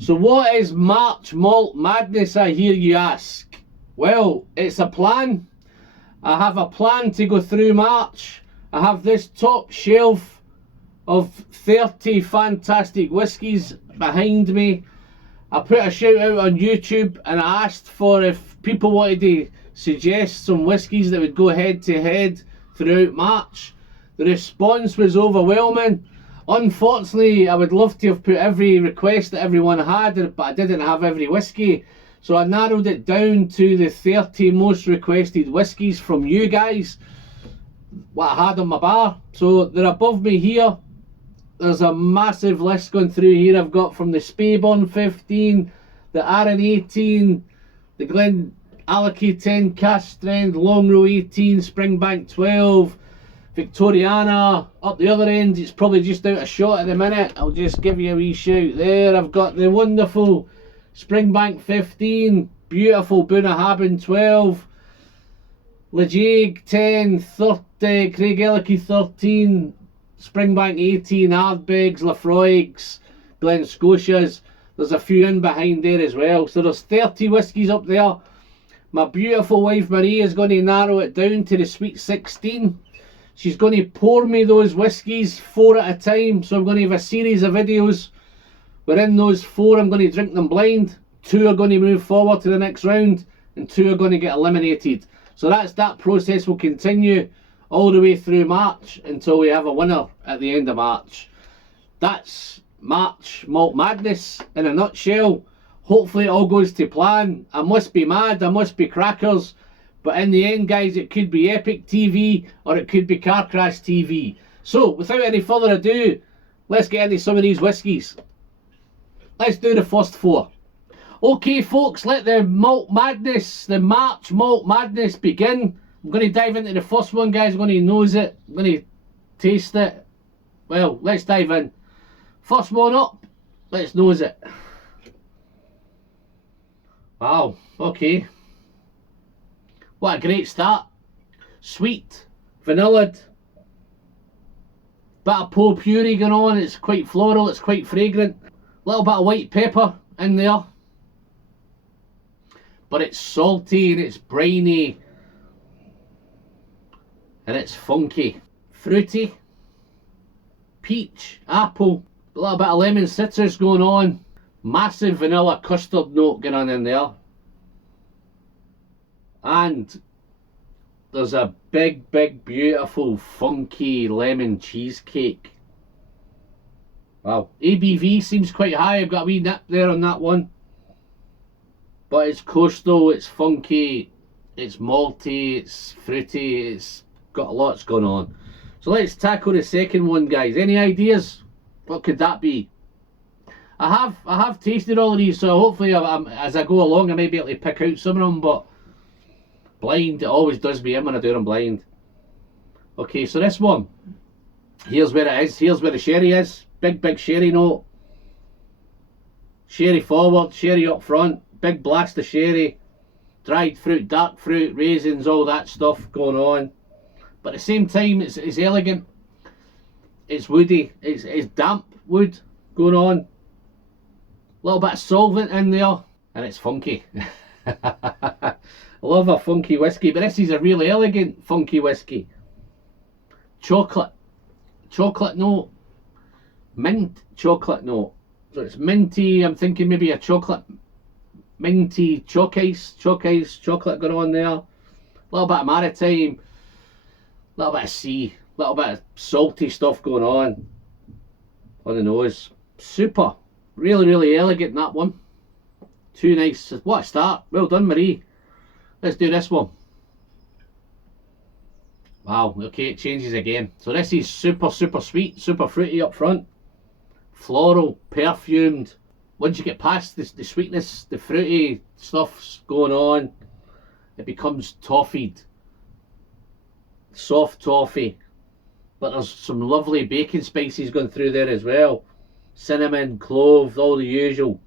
So what is March Malt Madness, I hear you ask? Well, it's a plan. I have a plan to go through March. I have this top shelf of 30 fantastic whiskies behind me. I put a shout out on YouTube and I asked for if people wanted to suggest some whiskies that would go head to head throughout March. The response was overwhelming. Unfortunately, I would love to have put every request that everyone had, but I didn't have every whiskey. So I narrowed it down to the 30 most requested whiskies from you guys, what I had on my bar. So they're above me here. There's a massive list going through here. I've got from the Speyburn 15, the Arran 18, the Glen Allachie 10, Cask Strength, Longrow 18, Springbank 12, Victoriana. Up the other end, it's probably just out of shot at the minute. I'll just give you a wee shout there. I've got the wonderful Springbank 15, beautiful Bunnahabhain 12, Lejeag 10, 30, Craig Ellachie 13, Springbank 18, Ardbegs, Lafroigs, Glen Scotias. There's a few in behind there as well. So there's 30 whiskies up there. My beautiful wife Marie is going to narrow it down to the Sweet 16. She's going to pour me those whiskies 4 at a time. So I'm going to have a series of videos. Within those 4 I'm going to drink them blind. 2 are going to move forward to the next round. And 2 are going to get eliminated. So that process will continue all the way through March until we have a winner at the end of March. That's March Malt Madness in a nutshell. Hopefully it all goes to plan. I must be mad, I must be crackers. But in the end, guys, it could be Epic TV or it could be Car Crash TV. So, without any further ado, let's get into some of these whiskies. Let's do the first 4. Okay, folks, let the Malt Madness, the March Malt Madness begin. I'm going to dive into the first one, guys. I'm going to nose it. I'm going to taste it. Well, let's dive in. First one up. Let's nose it. Wow, okay. What a great start. Sweet, vanillaed, bit of pot-pourri going on. It's quite floral, it's quite fragrant. A little bit of white pepper in there. But it's salty and it's briny. And it's funky. Fruity, peach, apple, a little bit of lemon citrus going on. Massive vanilla custard note going on in there. And there's a big, beautiful, funky lemon cheesecake. Wow. ABV seems quite high. I've got a wee nip there on that one. But it's coastal, it's funky, it's malty, it's fruity, it's got lots going on. So let's tackle the second one, guys. Any ideas? What could that be? I have tasted all of these, so hopefully as I go along I may be able to pick out some of them, but blind, it always does me in when I do them blind. Okay, so this one, here's where it is. Here's where the sherry is. Big sherry note. Sherry forward, sherry up front, big blast of sherry. Dried fruit, dark fruit, raisins, all that stuff going on. But at the same time, it's elegant. It's woody. It's damp wood going on. A little bit of solvent in there. And it's funky. I love a funky whiskey, but this is a really elegant funky whiskey. Chocolate note, mint chocolate note. So it's minty. I'm thinking maybe a chocolate, minty chalk ice chocolate going on there. A little bit of maritime, a little bit of sea, a little bit of salty stuff going on the nose. Super, really elegant, that one. Too nice. What a start. Well done, Marie. Let's do this one. Wow, okay, it changes again. So this is super sweet, super fruity up front. Floral, perfumed. Once you get past the sweetness, the fruity stuff's going on, it becomes toffeed. Soft toffee. But there's some lovely baking spices going through there as well. Cinnamon, clove, all the usual.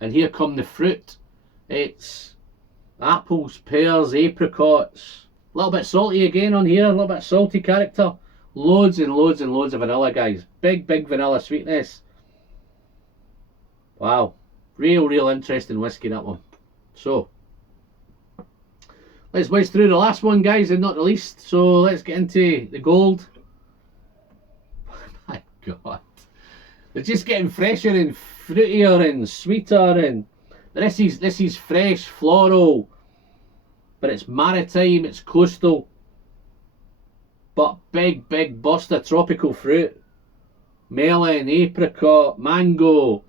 And here come the fruit. It's apples, pears, apricots. A little bit salty again on here, a little bit salty character. Loads and loads of vanilla, guys. Big vanilla sweetness. Wow, Real interesting whiskey, that one. So, let's whiz through the last one, guys, and not the least. So, let's get into the gold. My God. They're just getting fresher and fruitier and sweeter, and this is fresh, floral, but it's maritime, it's coastal, but big burst of tropical fruit. Melon, apricot, mango,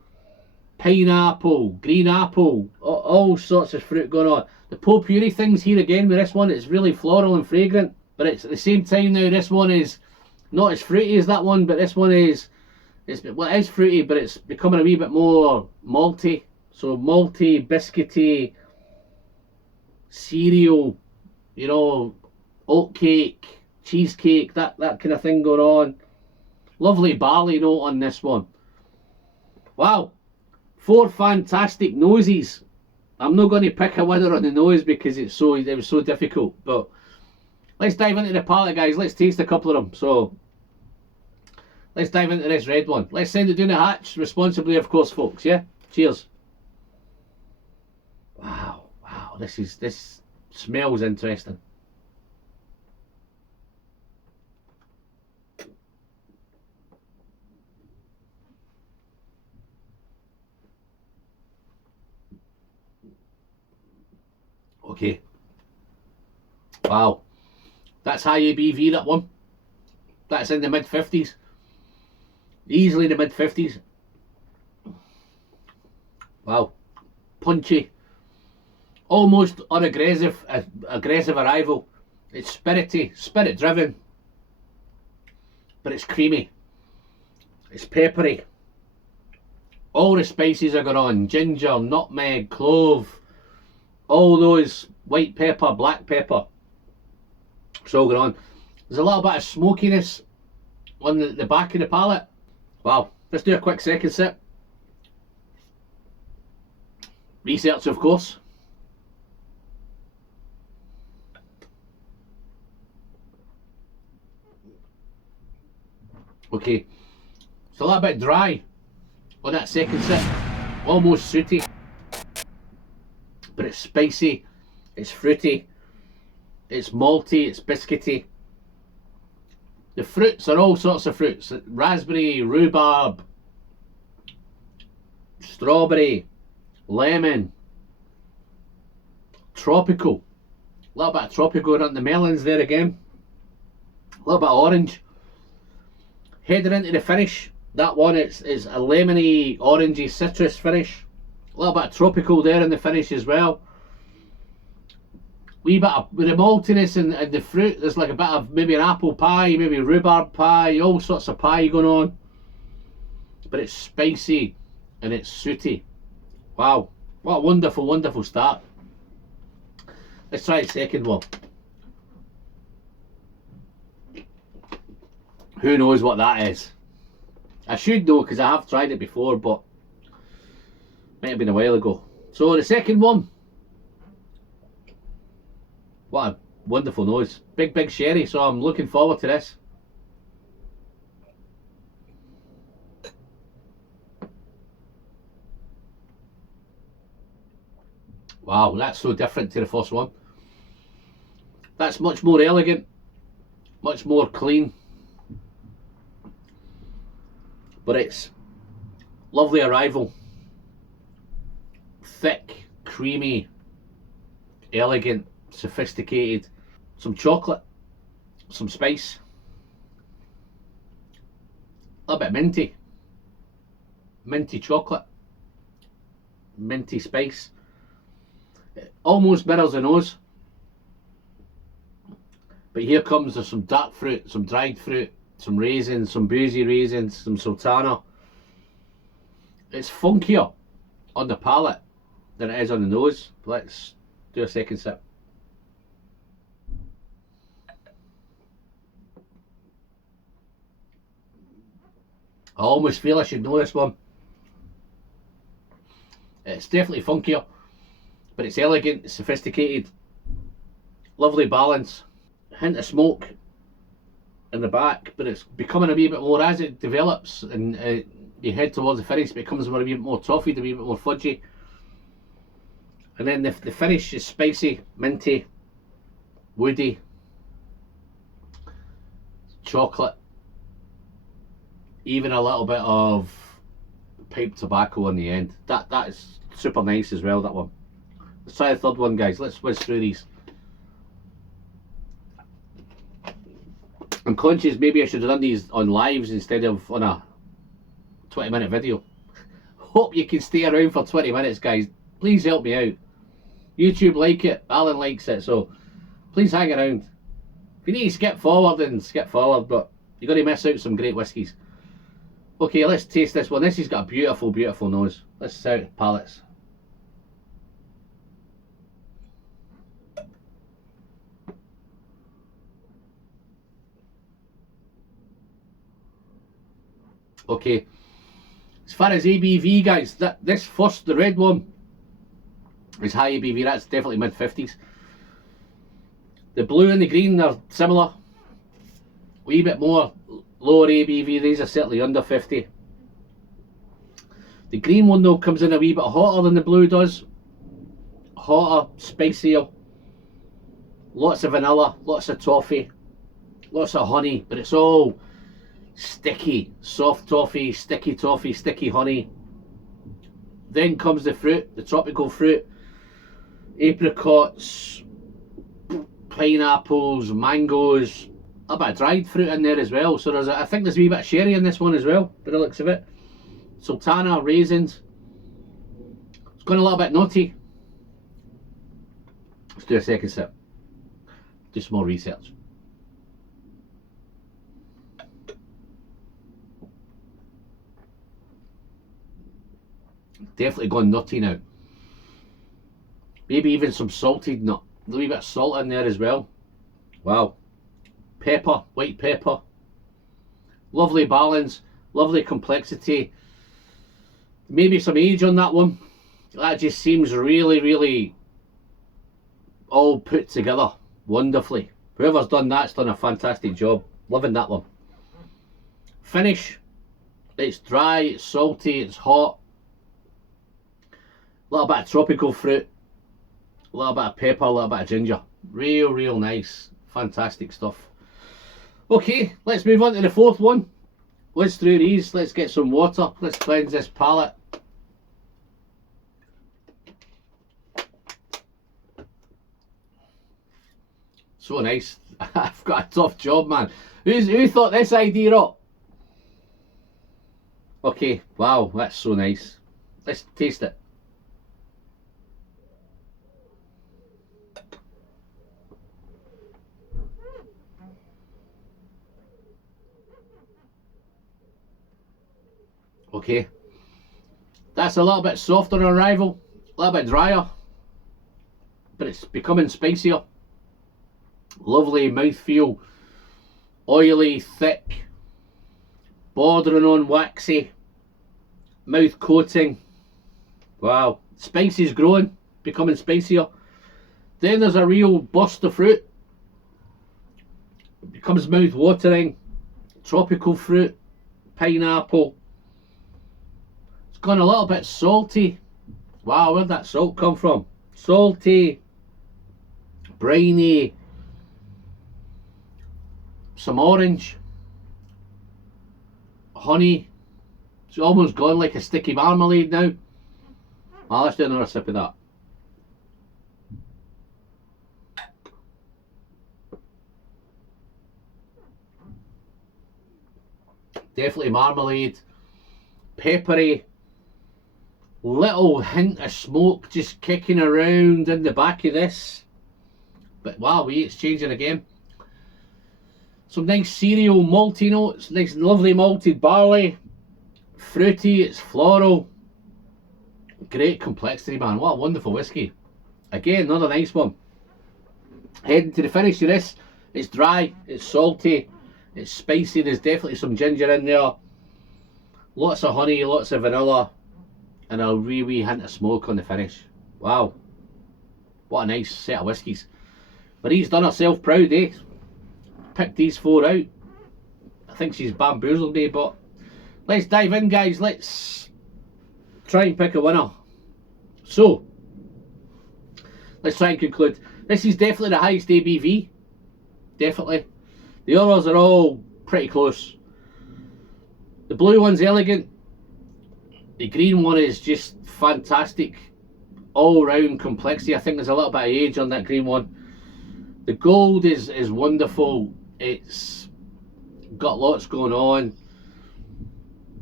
pineapple, green apple, all sorts of fruit going on. The potpourri things here again with this one, it's really floral and fragrant, but it's at the same time now, this one is not as fruity as that one, but this one is, well, it is fruity, but it's becoming a wee bit more malty. So malty, biscuity, cereal, you know, oat cake, cheesecake, that kind of thing going on. Lovely barley note on this one. Wow, 4 fantastic noses. I'm not going to pick a winner on the nose because it was so difficult. But let's dive into the palate, guys. Let's taste a couple of them. So let's dive into this red one. Let's send it down the hatch responsibly, of course, folks. Yeah. Cheers. Wow. This smells interesting. Okay. Wow. That's high ABV, that one. That's in the mid-50s. Easily the mid-50s. Wow. Punchy. Almost unaggressive, aggressive arrival. It's spirity, spirit-driven. But it's creamy. It's peppery. All the spices are going on. Ginger, nutmeg, clove. All those white pepper, black pepper. It's all going on. There's a little bit of smokiness on the back of the palate. Wow. Let's do a quick second sip. Research, of course. Okay. It's a little bit dry on that second sip. Almost sooty. But it's spicy. It's fruity. It's malty. It's biscuity. The fruits are all sorts of fruits. Raspberry, rhubarb, strawberry, lemon, tropical. A little bit of tropical on the melons there again. A little bit of orange. Heading into the finish, that one is a lemony, orangey, citrus finish. A little bit of tropical there in the finish as well. Wee bit of, with the maltiness and the fruit, there's like a bit of maybe an apple pie, maybe rhubarb pie, all sorts of pie going on. But it's spicy and it's sooty. Wow, what a wonderful start. Let's try the second one. Who knows what that is? I should know because I have tried it before, but might have been a while ago. So the second one. What a wonderful nose. Big sherry, so I'm looking forward to this. Wow, that's so different to the first one. That's much more elegant, much more clean. But it's lovely arrival. Thick, creamy, elegant, sophisticated. Some chocolate, some spice, a bit minty. Minty chocolate, minty spice. It almost mirrors the nose. But here comes some dark fruit, some dried fruit, some raisins, some boozy raisins, some sultana. It's funkier on the palate than it is on the nose. Let's do a second sip. I almost feel I should know this one. It's definitely funkier, but it's elegant, it's sophisticated, lovely balance. A hint of smoke in the back, but it's becoming a wee bit more as it develops and you head towards the finish, it becomes a wee bit more toffee, a wee bit more fudgy. And then the finish is spicy, minty, woody, chocolate, even a little bit of pipe tobacco on the end. That is super nice as well, that one. Let's try the third one, guys. Let's whiz through these. I'm conscious maybe I should have done these on lives instead of on a 20-minute video. Hope you can stay around for 20 minutes, guys. Please help me out. YouTube like it, Alan likes it, so please hang around. If you need to skip forward, then skip forward, but you're going to miss out some great whiskies. Okay, let's taste this one. This has got a beautiful, beautiful nose. Let's see out palates. Okay, as far as ABV, guys, this first, the red one, is high ABV. That's definitely mid-50s. The blue and the green are similar, a wee bit more lower ABV. These are certainly under 50. The green one though comes in a wee bit hotter than the blue does. Hotter, spicier, lots of vanilla, lots of toffee, lots of honey, but it's all sticky, soft toffee, sticky honey. Then comes the fruit, the tropical fruit, apricots, pineapples, mangoes, a bit of dried fruit in there as well. So I think there's a wee bit of sherry in this one as well, by the looks of it. Sultana, raisins. It's gone a little bit nutty. Let's do a second sip. Do some more research. Definitely gone nutty now. Maybe even some salted nut. A wee bit of salt in there as well. Wow. Pepper, white pepper. Lovely balance, lovely complexity. Maybe some age on that one. That just seems really, really all put together wonderfully. Whoever's done that's done a fantastic job. Loving that one. Finish. It's dry, it's salty, it's hot. A little bit of tropical fruit, a little bit of pepper, a little bit of ginger. Real nice, fantastic stuff. Okay, let's move on to the fourth one. Let's through these, let's get some water, let's cleanse this palate. So nice. I've got a tough job, man. Who thought this idea up? Okay, wow, that's so nice. Let's taste it. Okay, that's a little bit softer on arrival, a little bit drier, but it's becoming spicier. Lovely mouthfeel, oily, thick, bordering on waxy, mouth coating. Wow, spice is growing, becoming spicier. Then there's a real burst of fruit. It becomes mouth watering, tropical fruit, pineapple. Gone a little bit salty. Wow, where'd that salt come from? Salty, briny, some orange, honey. It's almost gone like a sticky marmalade now. Well, let's do another sip of that. Definitely marmalade, peppery. Little hint of smoke just kicking around in the back of this. But wow, it's changing again. Some nice cereal malty notes, nice lovely malted barley. Fruity, it's floral. Great complexity, man. What a wonderful whiskey. Again, another nice one. Heading to the finish of this. It's dry, it's salty, it's spicy. There's definitely some ginger in there. Lots of honey, lots of vanilla. And a wee hint of smoke on the finish. Wow. What a nice set of whiskies. Marie's done herself proud, eh? Picked these four out. I think she's bamboozled me, but let's dive in, guys. Let's try and pick a winner. So, let's try and conclude. This is definitely the highest ABV. Definitely. The others are all pretty close. The blue one's elegant. The green one is just fantastic. All round complexity. I think there's a little bit of age on that green one. The gold is wonderful. It's got lots going on.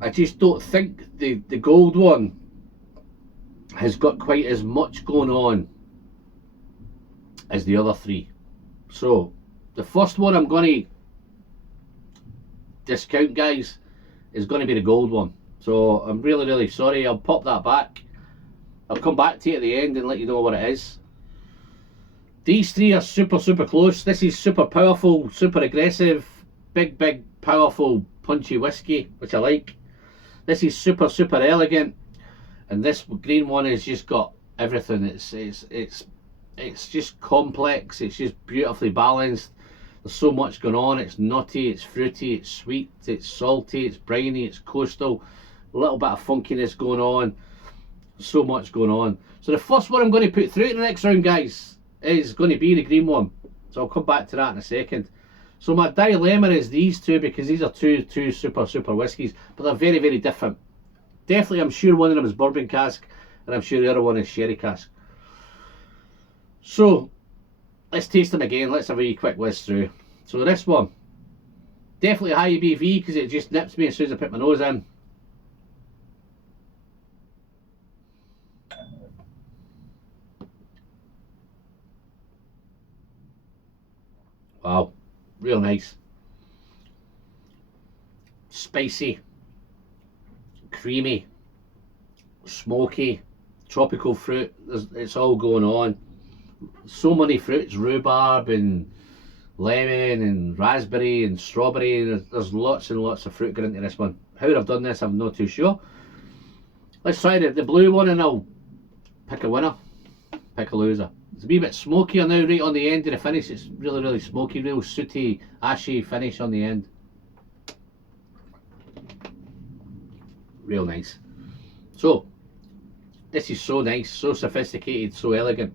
I just don't think the gold one has got quite as much going on as the other three. So the first one I'm going to discount, guys, is going to be the gold one. So I'm really sorry. I'll pop that back. I'll come back to you at the end and let you know what it is. These three are super close. This is super powerful, super aggressive, big powerful punchy whiskey, which I like. This is super elegant, and this green one has just got everything. It's just complex. It's just beautifully balanced. There's so much going on. It's nutty, it's fruity, it's sweet, it's salty, it's briny, it's coastal. A little bit of funkiness going on. So much going on. So the first one I'm going to put through to the next round, guys, is going to be the green one. So I'll come back to that in a second. So my dilemma is these two, because these are two super whiskies, but they're very different. Definitely, I'm sure one of them is bourbon cask, and I'm sure the other one is sherry cask. So let's taste them again. Let's have a wee quick whiz through. So this one, definitely high ABV because it just nips me as soon as I put my nose in. Wow, real nice. Spicy, creamy, smoky, tropical fruit. It's all going on. So many fruits, rhubarb and lemon and raspberry and strawberry. There's lots and lots of fruit going into this one. How I've done this, I'm not too sure. Let's try the blue one and I'll pick a winner, pick a loser. It's a wee bit smokier now, right on the end of the finish. It's really smoky, real sooty, ashy finish on the end. Real nice. So, this is so nice, so sophisticated, so elegant.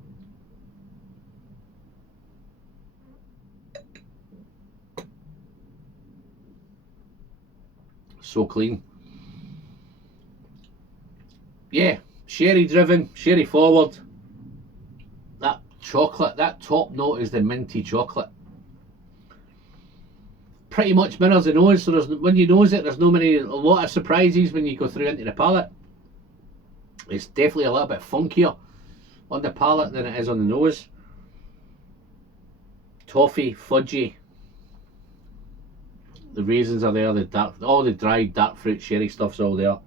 So clean. Yeah, sherry driven, sherry forward. That chocolate, that top note is the minty chocolate. Pretty much mirrors the nose, so when you nose it, there's a lot of surprises when you go through into the palate. It's definitely a little bit funkier on the palate than it is on the nose. Toffee, fudgy. The raisins are there, all the dried dark fruit sherry stuff's all there.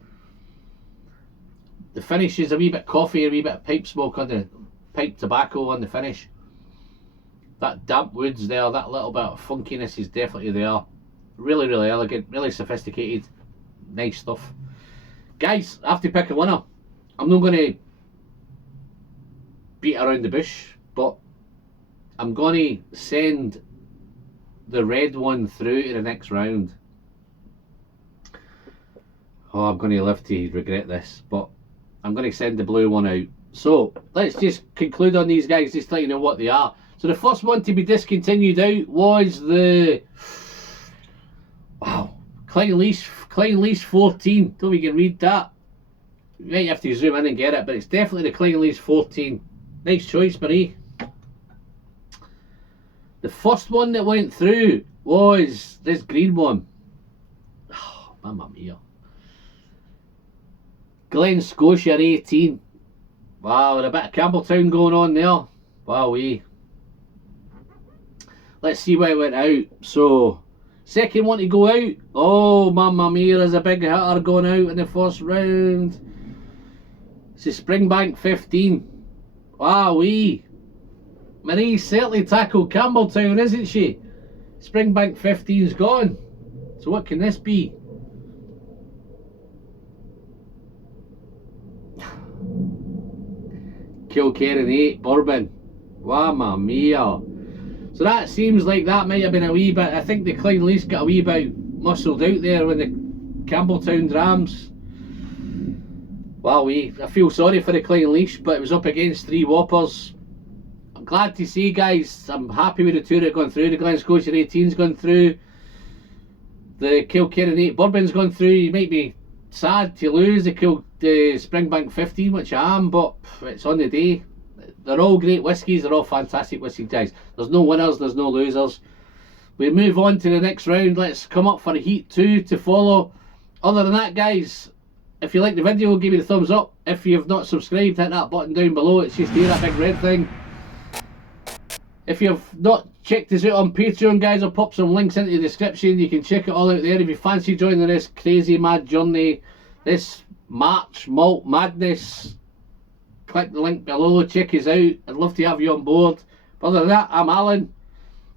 The finish is a wee bit coffee, a wee bit of pipe smoke on the pipe tobacco on the finish. That damp woods there, that little bit of funkiness is definitely there. Really elegant, really sophisticated, nice stuff. Guys, I have to pick a winner. I'm not going to beat around the bush, but I'm going to send the red one through to the next round. Oh, I'm going to live to regret this, but I'm going to send the blue one out. So let's just conclude on these guys, just to let you know what they are. So the first one to be discontinued out was the Clynelish 14. Don't we can read that? You might have to zoom in and get it, but it's definitely the Clynelish 14. Nice choice, Marie. The first one that went through was this green one. Oh, mamma mia. Glen Scotia 18. Wow, with a bit of Campbelltown going on there. Wowee. Let's see where it went out. So, second one to go out. Oh, mamma mia, there's a big hitter going out in the first round. It's a Springbank 15. Wowee. Marie certainly tackled Campbelltown, isn't she? Springbank 15's gone. So what can this be? Kilkerran 8 bourbon. Mamma mia. So that seems like that might have been a wee bit. I think the Clynelish got a wee bit muscled out there when the Campbelltown Drams. Wow, I feel sorry for the Klein Leash, but it was up against 3 whoppers. I'm glad to see, guys. I'm happy with the 2 that have gone through. The Glen Scotia 18's gone through. The Kilkerran 8 Bourbon's gone through. You might be sad to lose the Springbank 15, which I am, but it's on the day. They're all great whiskies. They're all fantastic whiskies, guys. There's no winners, there's no losers. We move on to the next round. Let's come up for Heat 2 to follow. Other than that, guys, if you like the video, give me the thumbs up. If you've not subscribed, hit that button down below. It's just here, that big red thing. If you've not checked us out on Patreon, guys, I'll pop some links into the description. You can check it all out there if you fancy joining this crazy mad journey, this March Malt Madness. Click the link below, check us out. I'd love to have you on board. But other than that, I'm Alan.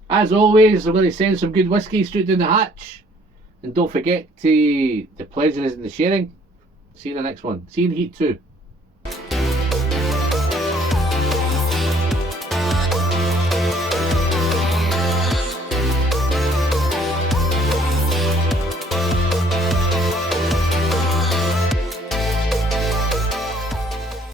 As always, I'm going to send some good whiskey straight down the hatch. And don't forget to, the pleasure is in the sharing. See you in the next one. See you in Heat 2.